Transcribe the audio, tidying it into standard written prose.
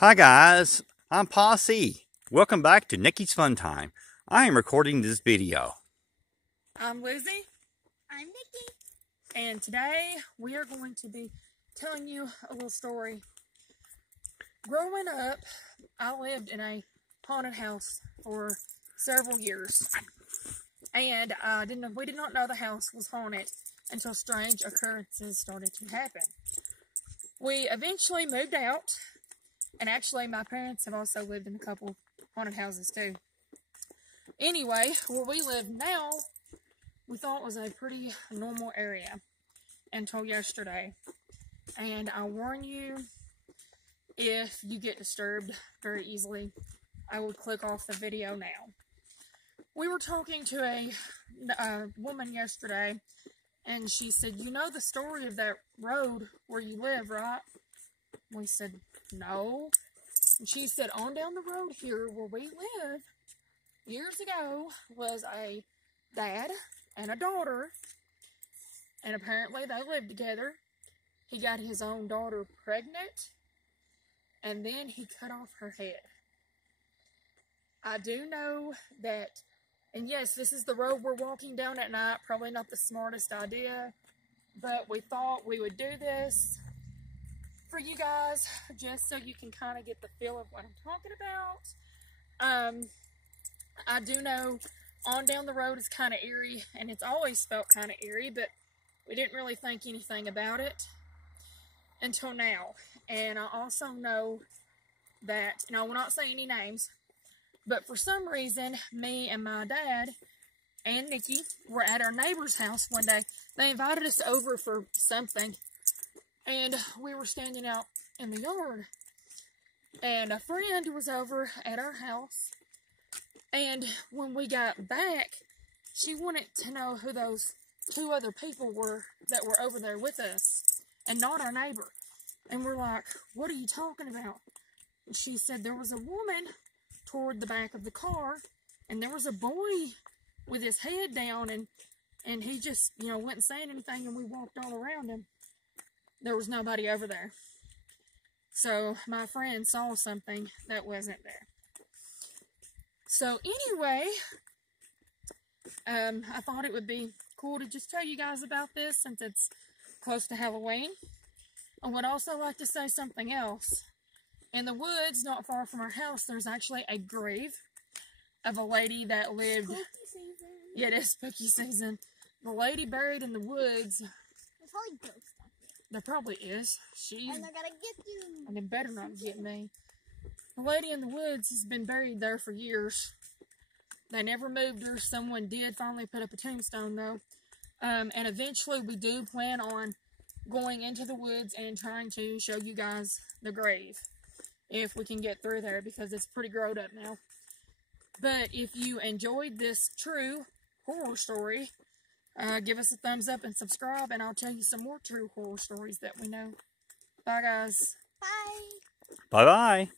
Hi guys, I'm Pa C. Welcome back to Nikki's Fun Time. I am recording this video. I'm Lizzie. I'm Nikki. And today we are going to be telling you a little story. Growing up, I lived in a haunted house for several years. And we did not know the house was haunted until strange occurrences started to happen. We eventually moved out. And actually, my parents have also lived in a couple haunted houses too. Anyway, where we live now, we thought was a pretty normal area until yesterday. And I warn you, if you get disturbed very easily, I will click off the video now. We were talking to a woman yesterday, and she said, "You know the story of that road where you live, right?" We said, "No." And she said, on down the road here where we live, years ago, was a dad and a daughter. And apparently they lived together. He got his own daughter pregnant. And then he cut off her head. I do know that, and yes, this is the road we're walking down at night. Probably not the smartest idea. But we thought we would do this for you guys, just so you can kind of get the feel of what I'm talking about. I do know on down the road is kind of eerie, and it's always felt kind of eerie, but we didn't really think anything about it until now. And I also know that, and I will not say any names, but for some reason, me and my dad and Nikki were at our neighbor's house one day. They invited us over for something. And we were standing out in the yard, and a friend was over at our house, and when we got back, she wanted to know who those two other people were that were over there with us, and not our neighbor. And we're like, "What are you talking about?" And she said there was a woman toward the back of the car, and there was a boy with his head down, and he just, wasn't saying anything, and we walked all around him. There was nobody over there. So my friend saw something that wasn't there. So anyway, I thought it would be cool to just tell you guys about this since it's close to Halloween. I would also like to say something else. In the woods, not far from our house, there's actually a grave of a lady that lived... Spooky season. Yeah, it is spooky season. The lady buried in the woods... There's probably ghosts. There probably is. And they're gonna get you. And they better not get me. The lady in the woods has been buried there for years. They never moved her. Someone did finally put up a tombstone though. And eventually we do plan on going into the woods and trying to show you guys the grave. If we can get through there, because it's pretty grown up now. But if you enjoyed this true horror story, give us a thumbs up and subscribe, and I'll tell you some more true horror stories that we know. Bye, guys. Bye. Bye-bye.